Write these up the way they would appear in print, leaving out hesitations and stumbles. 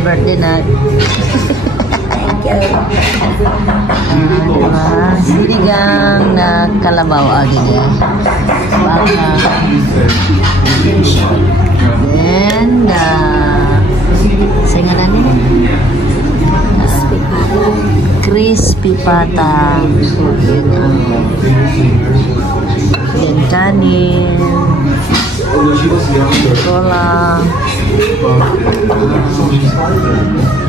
birthday na. Thank you. Diba? Sinigang na kalabaw agi niya. Baka. Then, singa na niya. Crispy pata. Then, kanin. Cola.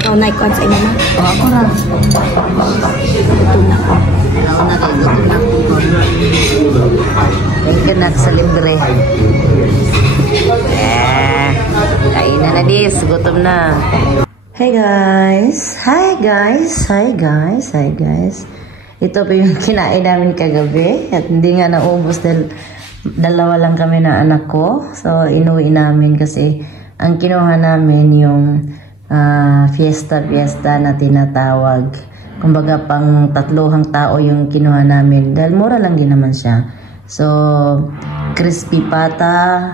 Oh, naikon sa inyo na. O, ako na. Gutom na ko. Nauna kayo, gutom na ko. Thank you, Nat, sa libre. Kainan na, dis. Gutom na. Hey guys! Hi guys! Hi guys! Hi guys! Ito po yung kinain namin kagabi. At hindi nga naubos dahil dalawa lang kami ng anak ko. So, inuwi namin kasi ang kinuha namin yung fiesta na tinatawag. Kumbaga pang 3 tao yung kinuha namin. Dahil mura lang din naman siya. So, crispy pata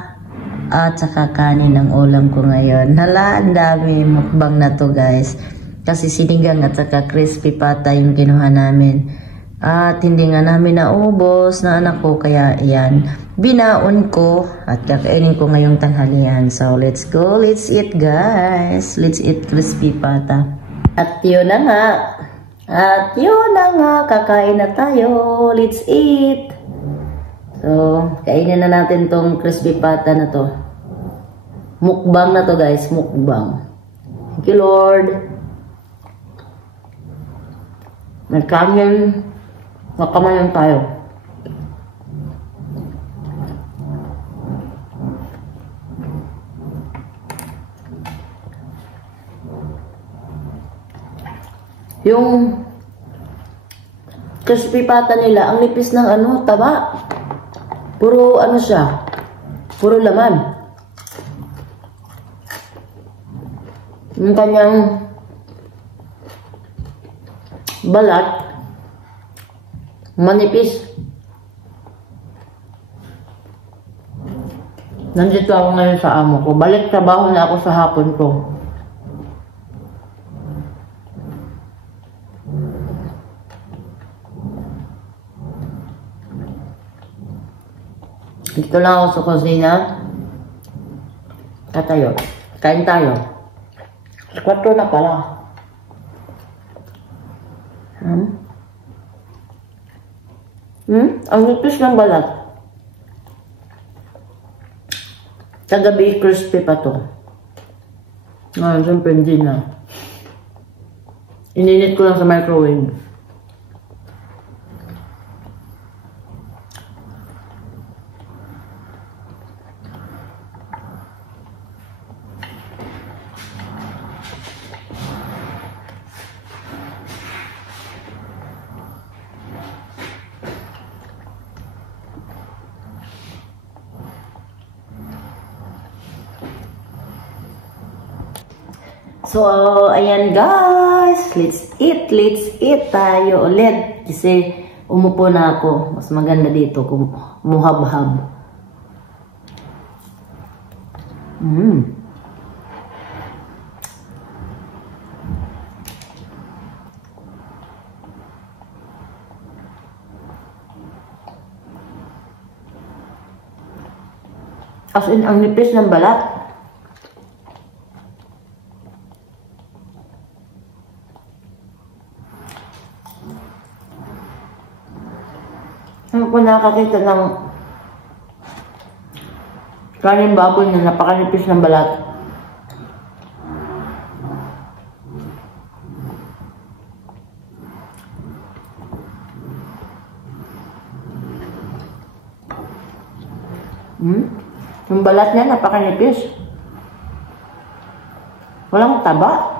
at saka kanin ang ulam ko ngayon. Hala, ang dami mukbang na to guys. Kasi sinigang at saka crispy pata yung kinuha namin. At hindi nga namin naubos na anak ko, kaya yan, binaon ko at kakainin ko ngayong tanghalian. So let's go, let's eat guys. Let's eat crispy pata. At yun na nga, kakain na tayo. Let's eat. So kainin na natin tong crispy pata na to. Mukbang na to guys, mukbang. Thank you Lord. Nagkanin. Nakamayan tayo. Yung crispy pata nila, ang nipis ng taba. Puro siya. Puro laman. Yung kanyang balat, manipis. Nandito ako ngayon sa amo ko. Balik trabaho na ako sa hapon ko. Dito lang ako sa kusina. Tatayo. Kain tayo. 4 na pala. Ang nipis ng balat. Kagabi crispy pa to. Ngayon, siyempre hindi na. Ininit ko lang sa microwave. So, ayan guys, let's eat tayo ulit. Kasi umupo na ako. Mas maganda dito kung muhab-hab. As in, ang nipis ng balat. Ano po nakakita ng kanin baboy na napakanipis ng balat. Yung balat niya napakanipis. Walang taba.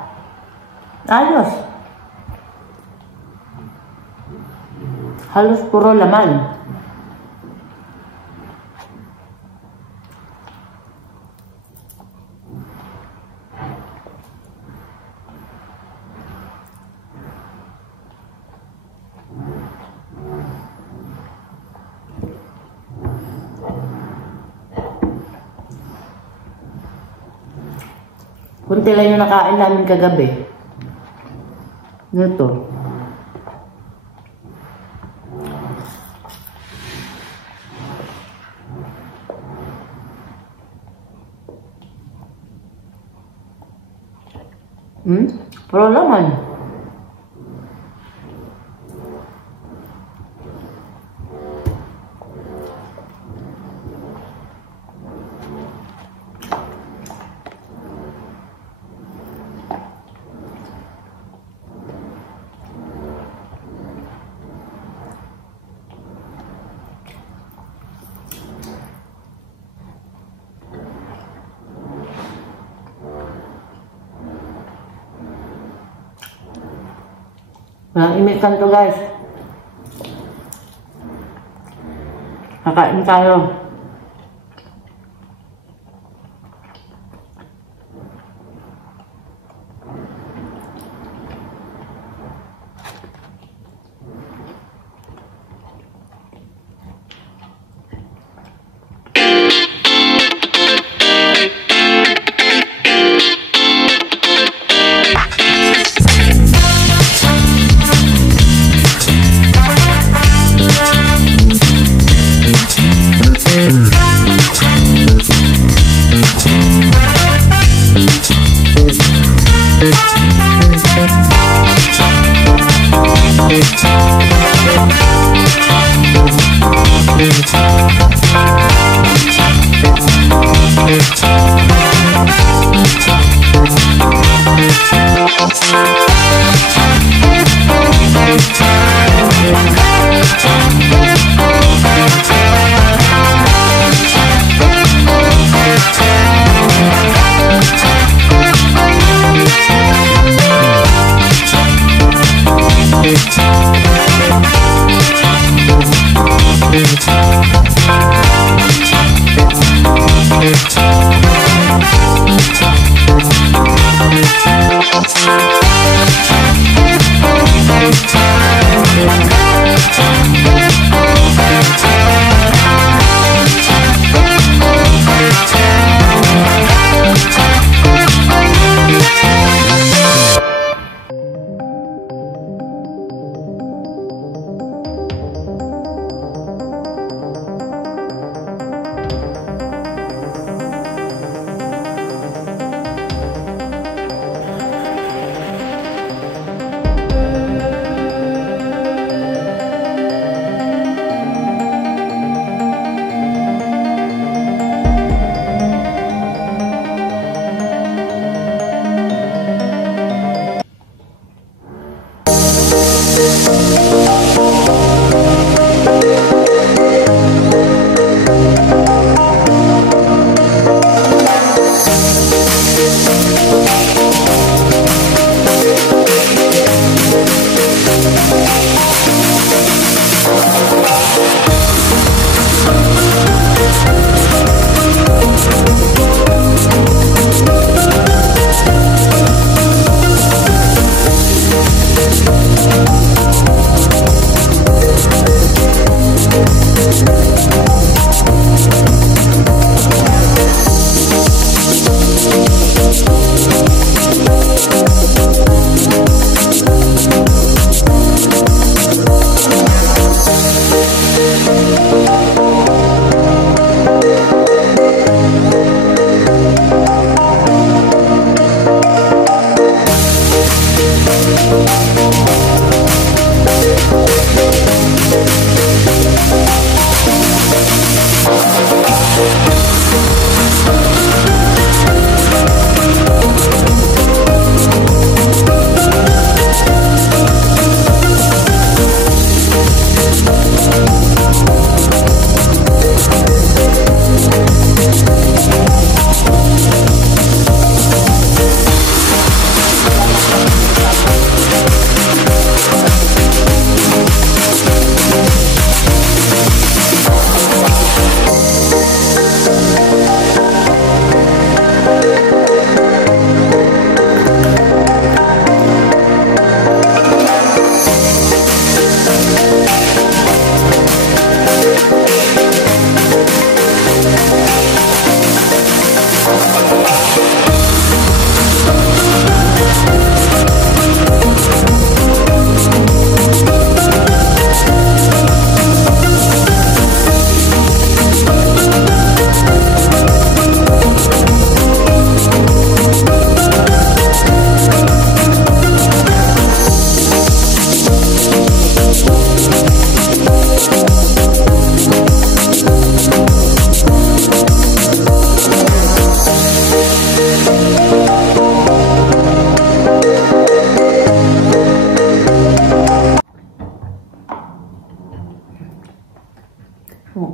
Ayos. Halos puro laman. Kunti lang yung nakain namin kagabi. Ito. Pero laman. Imikan to guys. Kakain tayo.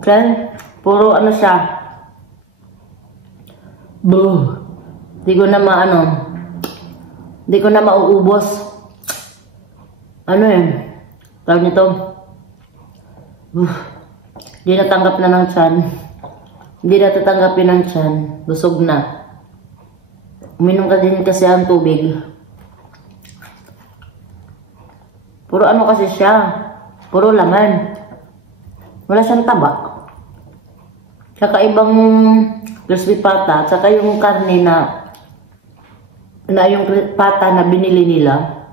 Okay? Puro ano siya. Buh. Di ko na Di ko na mauubos. Ano eh. Tawag nito. Di natanggap na ng tiyan. Hindi na tatanggapin ng tiyan. Busog na. Uminom ka din kasi ang tubig. Puro ano kasi siya. Puro laman. Wala siyang taba. Tsaka ibang crispy pata. Tsaka yung karne na yung pata na binili nila.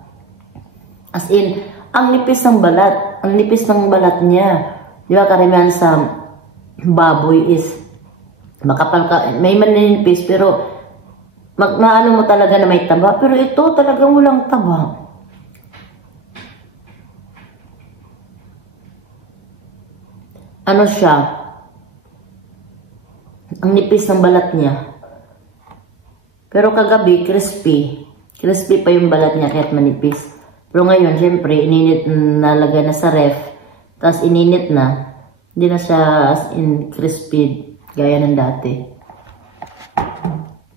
As in, ang nipis ng balat. Ang nipis ng balat niya. Di ba karamihan sa baboy is makapal ka. May maninipis pero maano mo talaga na may taba. Pero ito talagang walang taba. Ano siya? Ang nipis ng balat niya. Pero kagabi, crispy. Crispy pa yung balat niya kahit manipis. Pero ngayon, syempre, ininit nalagay na sa ref. Tapos ininit na. Hindi na siya as in crispy gaya ng dati.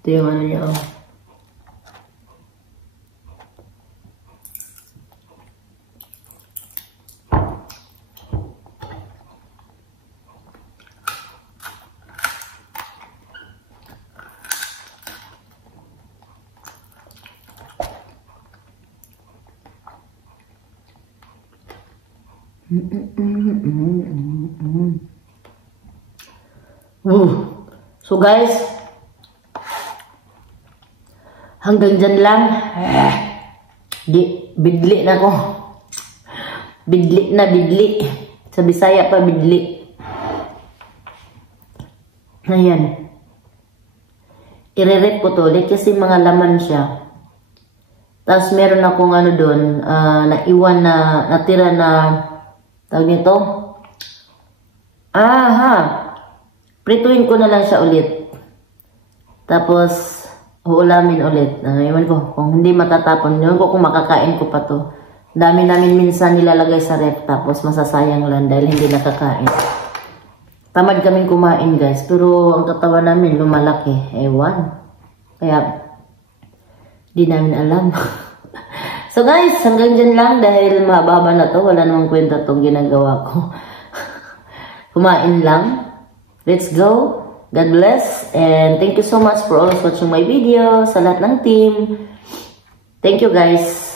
Ito yung ano niya, oh. So guys, hanggang dyan lang. Bidli na ko. Bidli. Sa Bisaya pa bidli. Ayan. Irerep ko to ulit kasi mga laman siya. Tapos meron akong ano doon, naiwan na, natira na, tawag nito. Prituin ko na lang siya ulit. Tapos, uulamin ulit. Ewan ko, kung hindi matatapon. Ewan ko kung makakain ko pa to. Dami namin minsan nilalagay sa ref. Tapos, masasayang lang dahil hindi nakakain. Tamad kaming kumain, guys. Pero, ang katawan namin lumalaki. Ewan. Kaya, di namin alam. So, guys, hanggang dyan lang dahil mababa na to. Wala namang kwenta tong ginagawa ko. Kumain lang. Let's go. God bless. And thank you so much for always watching my video. Sa lahat ng team. Thank you guys.